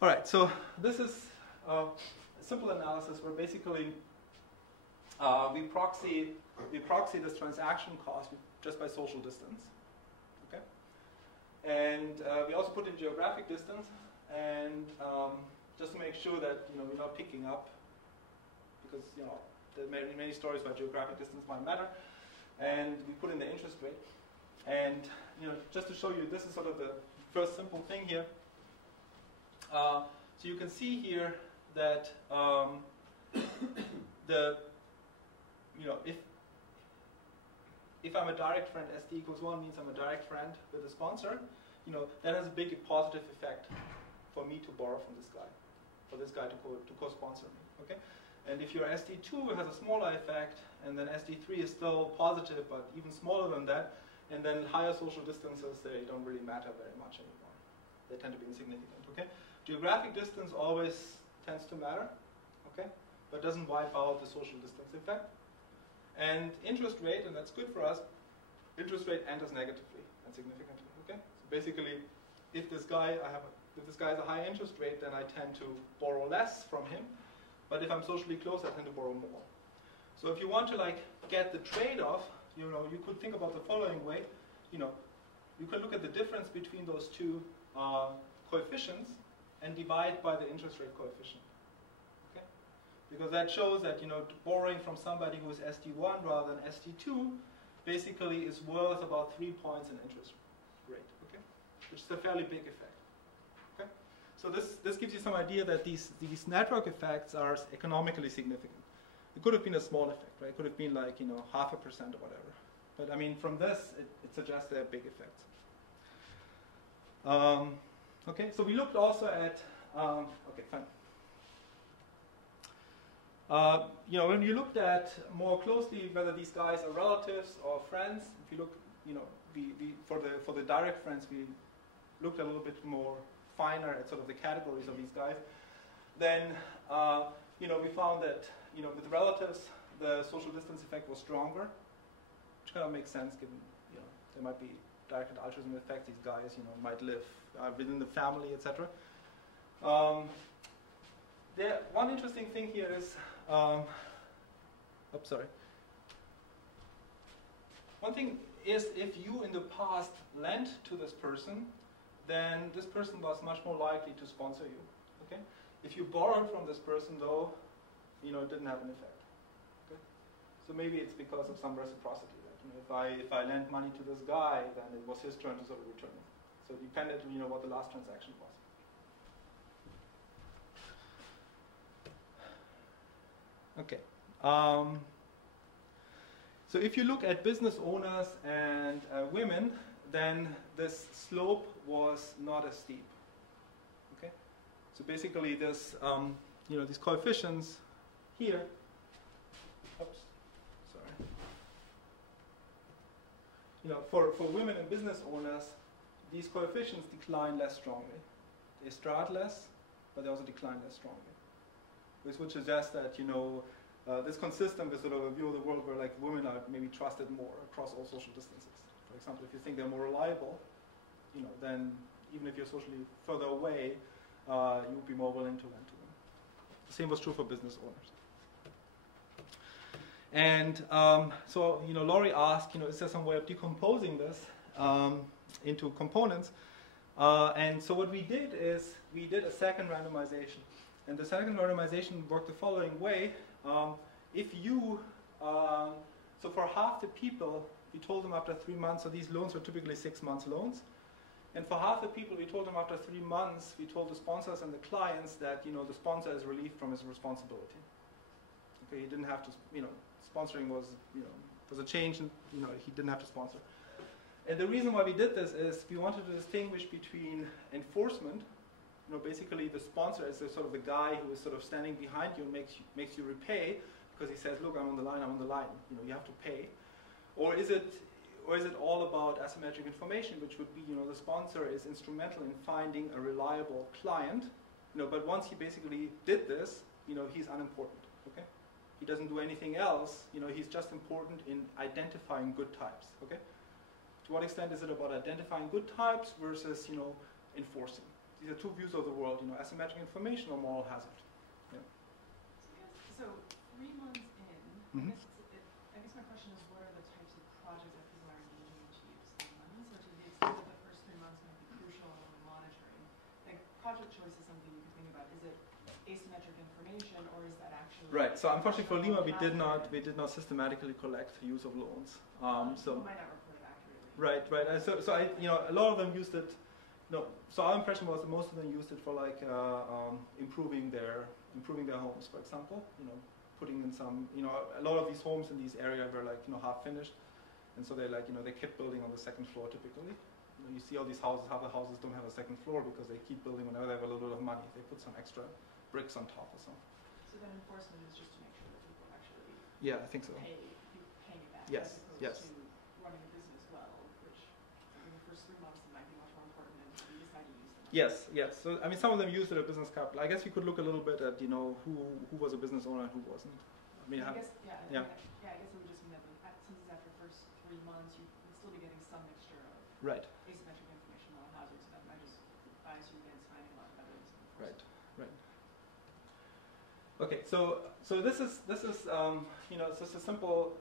All right. So this is a simple analysis where basically we proxy this transaction cost just by social distance. Okay. And we also put in geographic distance, and just to make sure that we're not picking up, because there are many stories about geographic distance might matter, and we put in the interest rate. And just to show you, this is sort of the first simple thing here. So you can see here that if I'm a direct friend, SD equals 1 means I'm a direct friend with a sponsor. That has a big positive effect for me to borrow from this guy, for this guy to co-sponsor me. Okay. And if your SD2 has a smaller effect, and then SD3 is still positive, but even smaller than that, and then higher social distances, they don't really matter very much anymore. They tend to be insignificant, okay? Geographic distance always tends to matter, okay? But doesn't wipe out the social distance effect. And interest rate, and that's good for us, interest rate enters negatively and significantly, okay? So basically, if this guy has a high interest rate, then I tend to borrow less from him. But if I'm socially close, I tend to borrow more. So if you want to get the trade-off, you could think about the following way. You can look at the difference between those two coefficients and divide by the interest rate coefficient. Okay? Because that shows that borrowing from somebody who is SD1 rather than SD2 basically is worth about 3 points in interest rate. Okay? Which is a fairly big effect. So this gives you some idea that these network effects are economically significant. It could have been a small effect, right? It could have been 0.5% or whatever. But I mean, from this, it suggests they're big effects. Okay, so we looked also at, okay, fine. When you looked at more closely whether these guys are relatives or friends, if you look, for the direct friends, we looked a little bit more finer at sort of the categories of these guys, then we found that with relatives the social distance effect was stronger, which kind of makes sense given there might be direct and altruism effects. These guys might live within the family, etc. One interesting thing here is, one thing is if you in the past lent to this person, then this person was much more likely to sponsor you. Okay? If you borrowed from this person, though, it didn't have an effect. Okay? So maybe it's because of some reciprocity. Right? If I lent money to this guy, then it was his turn to sort of return it. So it depended on what the last transaction was. Okay. So if you look at business owners and women, then this slope was not as steep. Okay, so basically this, these coefficients here. Oops, sorry. For women and business owners, these coefficients decline less strongly. They start less, but they also decline less strongly. Which would suggest that this consistent with sort of a view of the world where women are maybe trusted more across all social distances. For example, if you think they're more reliable, then even if you're socially further away, you would be more willing to lend to them. The same was true for business owners. And so, Laurie asked, is there some way of decomposing this into components? And so what we did is we did a second randomization. And the second randomization worked the following way. If you, so for half the people, we told them after 3 months, so these loans were typically 6 months loans. And for half the people, we told them after 3 months, we told the sponsors and the clients that, the sponsor is relieved from his responsibility. Okay, he didn't have to, sponsoring was, was a change, and, he didn't have to sponsor. And the reason why we did this is we wanted to distinguish between enforcement. Basically the sponsor is the sort of the guy who is sort of standing behind you and makes you repay, because he says, look, I'm on the line, you know, you have to pay? Or is it all about asymmetric information, which would be, you know, the sponsor is instrumental in finding a reliable client, you know, but once he basically did this, you know, he's unimportant, okay? He doesn't do anything else, you know, he's just important in identifying good types, okay? To what extent is it about identifying good types versus, you know, enforcing? These are two views of the world, you know, asymmetric information or moral hazard. Yeah. So 3 months in, Mhm. I guess my question is, what are the types of projects that people are engaging in to use 3 months? Or to the extent that the first 3 months might be crucial in monitoring? Like, project choice is something you can think about. Is it asymmetric information, or is that actually... Right, so unfortunately for Lima, we did hazard? not systematically collect the use of loans. People might not report it accurately. Right. And so I, you know, a lot of them used it. No, so our impression was that most of them used it for like improving their homes, for example. You know, putting in some, you know, a lot of these homes in these areas were like, you know, half finished, and so they like, you know, they kept building on the second floor typically. You know, you see all these houses, half the houses don't have a second floor because they keep building whenever they have a little bit of money. They put some extra bricks on top or something. So then enforcement is just to make sure that people actually Yeah, I think so. paying it back, Yes, as opposed yes. to running a business well, which in the first 3 months it might be much more important than you decide to use them. Yes. So I mean, some of them used it as business capital. I guess you could look a little bit at, you know, who was a business owner and who wasn't. I mean, I guess, yeah. I guess it would just mean that since it's after the first 3 months, you would still be getting some mixture of Right. asymmetric information on hazards that might just bias you against finding a lot of evidence. Right. Okay, so this is you know, it's just a simple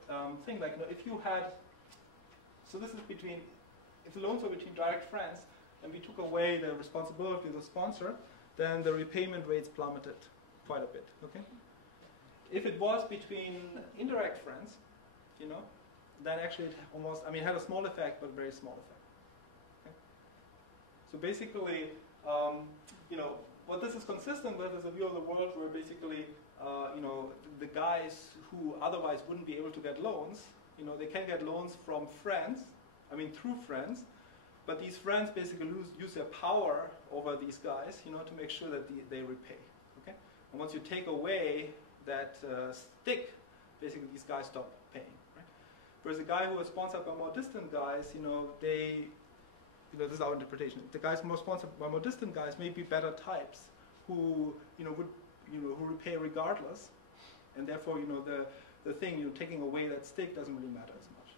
thing. Like, you know, if you had, so this is between, if the loans were between direct friends, and we took away the responsibility of the sponsor, then the repayment rates plummeted quite a bit. Okay. If it was between indirect friends, you know, then actually it almost, I mean, it had a small effect, but very small effect. Okay? So basically, you know, what this is consistent with is a view of the world where basically, you know, the guys who otherwise wouldn't be able to get loans, you know, they can get loans from friends, I mean, through friends, but these friends basically use their power over these guys, you know, to make sure that they repay. Okay? And once you take away that stick, basically these guys stop paying. Right? Whereas the guy who was sponsored by more distant guys, you know, this is our interpretation. The guys more sponsored by more distant guys may be better types who, you know, would, you know, who repay regardless, and therefore, you know, the thing, you know, taking away that stick doesn't really matter as much.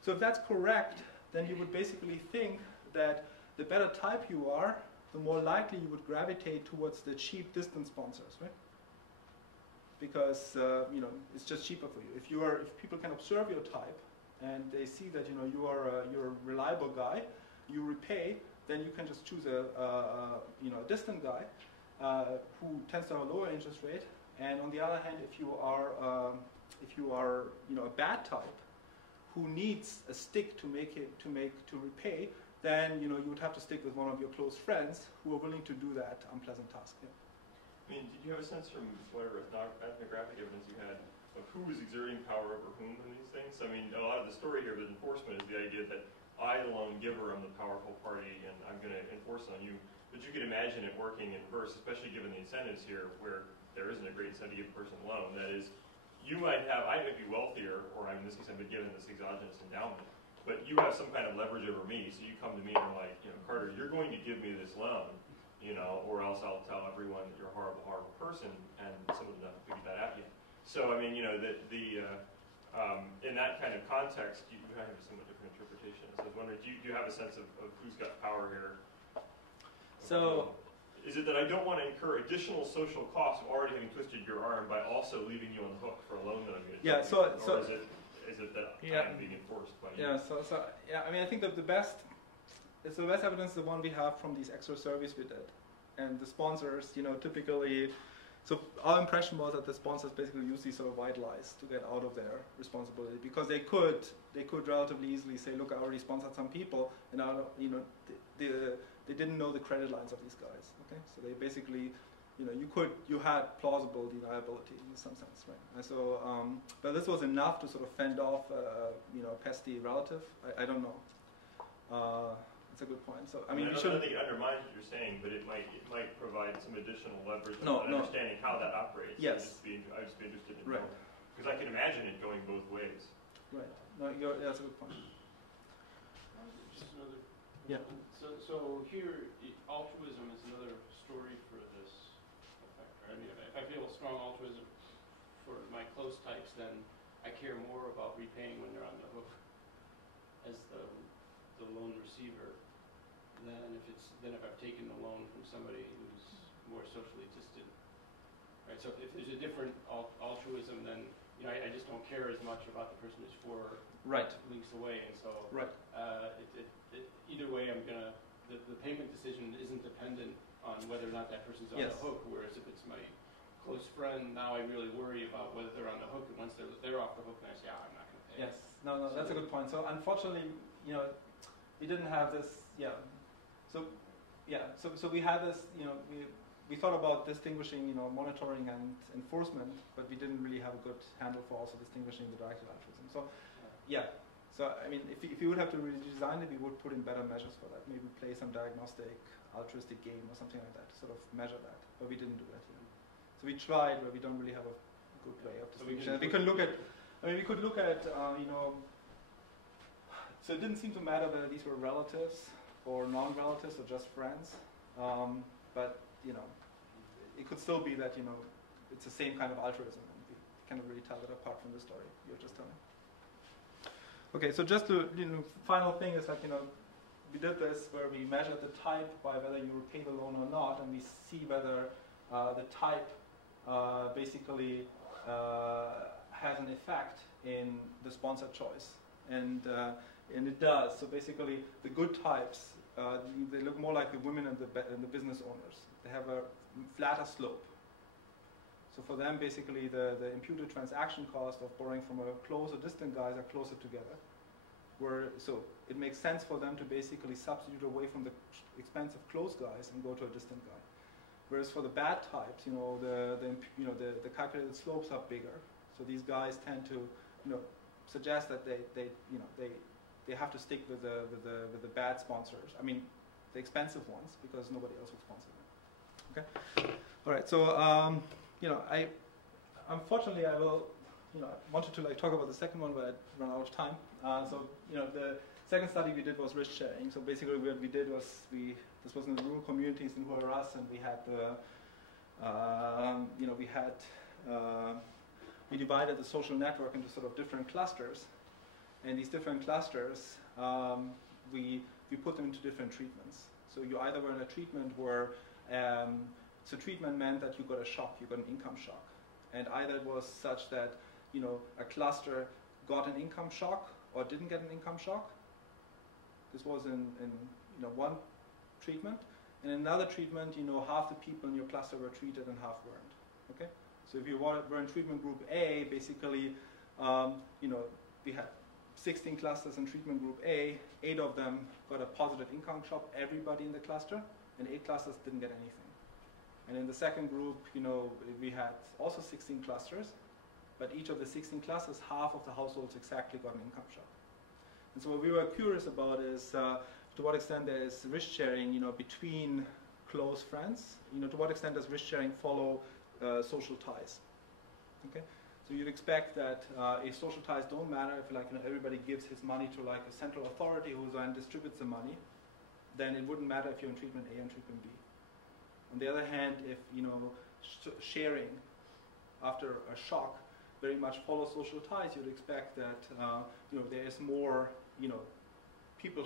So if that's correct, then you would basically think that the better type you are, the more likely you would gravitate towards the cheap distant sponsors, right? Because you know, it's just cheaper for you. If people can observe your type and they see that, you know, you're a reliable guy, you repay, then you can just choose a distant guy who tends to have a lower interest rate. And on the other hand, if you are you know, a bad type who needs a stick to repay, then, you know, you would have to stick with one of your close friends who are willing to do that unpleasant task. Yeah. I mean, did you have a sense from whatever ethnographic evidence you had of who was exerting power over whom in these things? I mean, a lot of the story here with enforcement is the idea that I, the lone giver, am the powerful party, and I'm going to enforce on you. But you could imagine it working in reverse, especially given the incentives here, where there isn't a great incentive to give a person a loan. That is, I might be wealthier, or in this case, I've been given this exogenous endowment, but you have some kind of leverage over me, so you come to me and are like, you know, Carter, you're going to give me this loan, you know, or else I'll tell everyone that you're a horrible, horrible person, and some of them haven't figured that out yet. So, I mean, you know, in that kind of context, you have a somewhat different interpretation. So I was wondering, do you have a sense of who's got power here? So, is it that I don't want to incur additional social costs of already having twisted your arm by also leaving you on the hook for a loan that I'm going to take? Or is it that I'm being enforced by you? I mean, I think that the best evidence is the one we have from these extra surveys we did, and the sponsors, you know, typically. So our impression was that the sponsors basically use these sort of white lies to get out of their responsibility, because they could relatively easily say, look, I already sponsored some people, and they didn't know the credit lines of these guys. Okay, so they basically, you know, you had plausible deniability in some sense, right? And so, but this was enough to sort of fend off, you know, pesky relative. I don't know. That's a good point. So I mean, I don't think it undermines what you're saying, but it might provide some additional leverage on understanding how that operates. Yes. I'd just be interested in right. knowing. Because I can imagine it going both ways. Right. No, that's a good point. Just another. Yeah. So here, altruism is another story for this effect. Right? I mean, if I feel strong altruism for my close types, then I care more about repaying when they're on the hook as the loan receiver than if I've taken the loan from somebody who's more socially distant. Right. So if there's a different altruism, then I just don't care as much about the person who's 4 links away, and so either way, the payment decision isn't dependent on whether or not that person's on the hook. Whereas if it's my close friend, now I really worry about whether they're on the hook, and once they're off the hook, then I say, I'm not going to pay. Yes, no, that's a good point. So unfortunately, we didn't have this. So we had this. We thought about distinguishing, monitoring and enforcement, but we didn't really have a good handle for also distinguishing the directed altruism. So, So I mean, if you would have to redesign it, we would put in better measures for that. Maybe play some diagnostic altruistic game or something like that to sort of measure that. But we didn't do that here. So we tried, but we don't really have a good way of distinguishing. We could look at, So it didn't seem to matter whether these were relatives or non-relatives or just friends. But it could still be that it's the same kind of altruism, and we cannot really tell it apart from the story you're just telling. Okay, so just to final thing is we did this where we measured the type by whether you repay the loan or not, and we see whether the type basically has an effect in the sponsor choice, and it does. So basically, the good types they look more like the women and the business owners. They have a flatter slope. So for them, basically, the imputed transaction cost of borrowing from a close or distant guys are closer together. So it makes sense for them to basically substitute away from the expensive close guys and go to a distant guy. Whereas for the bad types, the calculated slopes are bigger. So these guys tend to, suggest that they have to stick with the bad sponsors. I mean, the expensive ones, because nobody else would sponsor them. Okay. All right. So I unfortunately I will. I wanted to talk about the second one, but I ran out of time. The second study we did was risk sharing. So basically, what we did was this was in the rural communities in Huaraz, and we had we divided the social network into sort of different clusters, and these different clusters we put them into different treatments. So you either were in a treatment where so treatment meant that you got a shock, you got an income shock, and either it was such that a cluster got an income shock or didn't get an income shock. This was in one treatment. In another treatment, half the people in your cluster were treated and half weren't. Okay, so if you were in treatment group A, basically, we had 16 clusters in treatment group A. 8 of them got a positive income shock, everybody in the cluster, and 8 clusters didn't get anything. And in the second group, we had also 16 clusters, but each of the 16 clusters, half of the households exactly got an income shock. And so what we were curious about is to what extent there is risk sharing, between close friends. To what extent does risk sharing follow social ties? Okay, so you'd expect that if social ties don't matter, if everybody gives his money to a central authority who then distributes the money, then it wouldn't matter if you're in treatment A and treatment B. On the other hand, if sharing after a shock very much follows social ties, you'd expect that there is more, people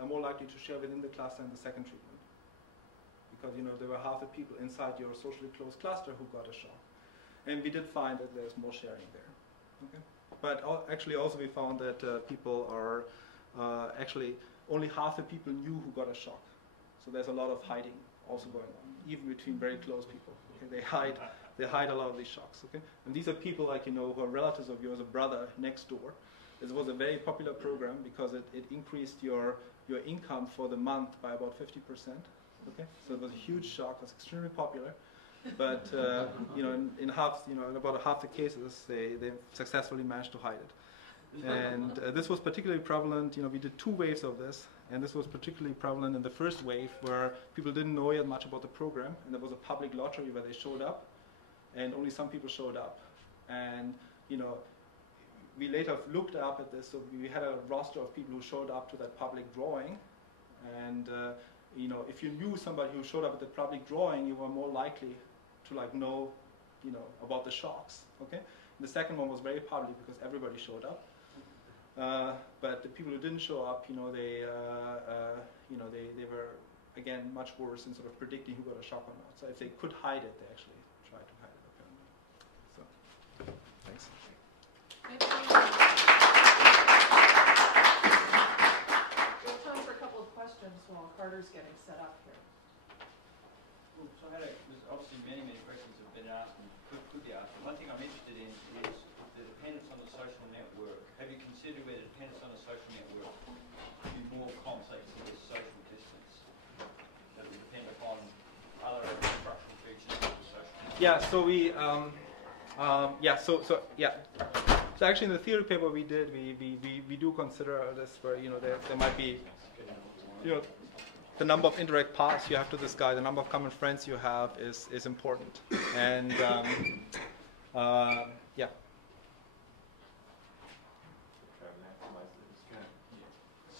are more likely to share within the cluster in the second treatment, because there were half the people inside your socially close cluster who got a shock, and we did find that there's more sharing there. Okay, but actually also we found that people are actually only half the people knew who got a shock, so there's a lot of hiding also going on, even between very close people. Okay, they hide a lot of these shocks. Okay, and these are people who are relatives of yours, a brother next door. This was a very popular program because it increased your income for the month by about 50%. Okay, so it was a huge shock. It was extremely popular, but in about half the cases they successfully managed to hide it. And this was particularly prevalent. We did 2 waves of this, and this was particularly prevalent in the first wave where people didn't know yet much about the program, and there was a public lottery where they showed up, and only some people showed up. And we later looked up at this. So we had a roster of people who showed up to that public drawing, and if you knew somebody who showed up at the public drawing, you were more likely to know about the shocks. Okay. And the second one was very public because everybody showed up. But the people who didn't show up, they were again much worse in sort of predicting who got a shock or not. So if they could hide it, they actually tried to hide it apparently. So, thanks. We have time for a couple of questions while Carter's getting set up here. Well, so there's obviously many questions have been asked and could be asked. One thing I'm interested in is the dependence on the social network. Have you considered whether dependence on a social network would be more complex than the social distance that would depend upon other structural features of the social network? Yeah, so So actually in the theory paper we did, we do consider this where, there might be, the number of indirect paths you have to this guy, the number of common friends you have is important. And yeah.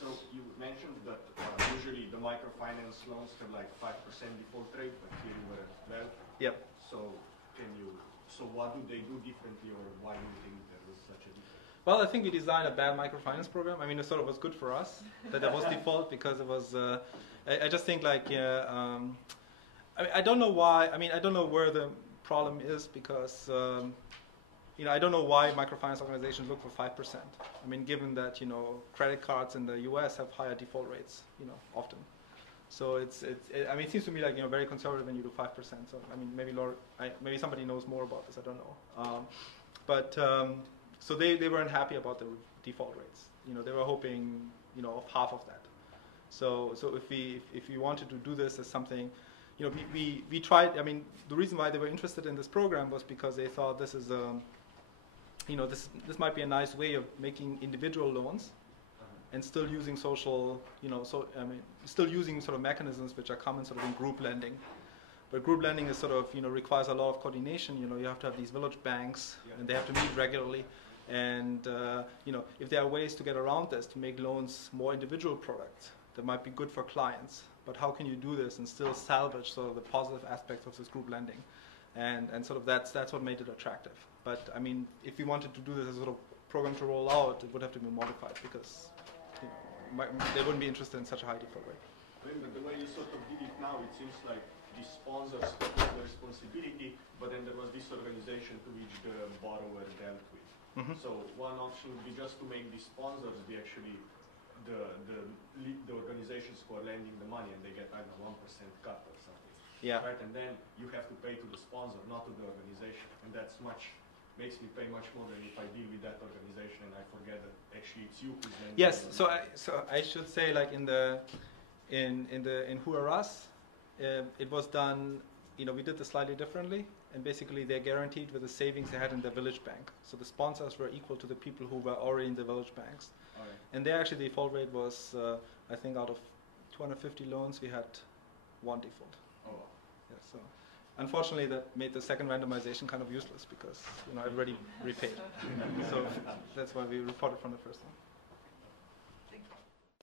So you mentioned that usually the microfinance loans have like 5% default rate, but here you were at 12. Yep. So what do they do differently, or why do you think there was such a difference? Well, I think we designed a bad microfinance program. I mean, it sort of was good for us that there was default because it was. I just think I don't know why. I mean, I don't know where the problem is because I don't know why microfinance organizations look for 5%. I mean, given that credit cards in the U.S. have higher default rates, often. So it seems to me like very conservative when you do 5%. So I mean, maybe somebody knows more about this. I don't know. So they weren't happy about the default rates. They were hoping of half of that. So if we wanted to do this as something, we tried. I mean, the reason why they were interested in this program was because they thought this is this might be a nice way of making individual loans. And still using still using sort of mechanisms which are common sort of in group lending. But group lending is sort of, requires a lot of coordination. You have to have these village banks, and they have to meet regularly. And, if there are ways to get around this, to make loans more individual products, that might be good for clients. But how can you do this and still salvage sort of the positive aspects of this group lending? And sort of that's what made it attractive. But, I mean, if we wanted to do this as a sort of program to roll out, it would have to be modified because they wouldn't be interested in such a high default rate. But the way you sort of did it now, it seems like the sponsors took the responsibility, but then there was this organization to which the borrower dealt with. Mm-hmm. So one option would be just to make the sponsors the organizations who are lending the money, and they get, I don't know, 1% cut or something. Yeah. Right, and then you have to pay to the sponsor, not to the organization, and that's makes me pay much more than if I deal with that organization and I forget that actually it's you who's lending. Yes, so I should say, like in Who Are Us, it was done. We did this slightly differently, and basically they're guaranteed with the savings they had in their village bank. So the sponsors were equal to the people who were already in the village banks. Right. And there actually the default rate was, I think, out of 250 loans, we had one default. Oh. Yeah, so unfortunately, that made the second randomization kind of useless because everybody repaid. So that's why we reported from the first one.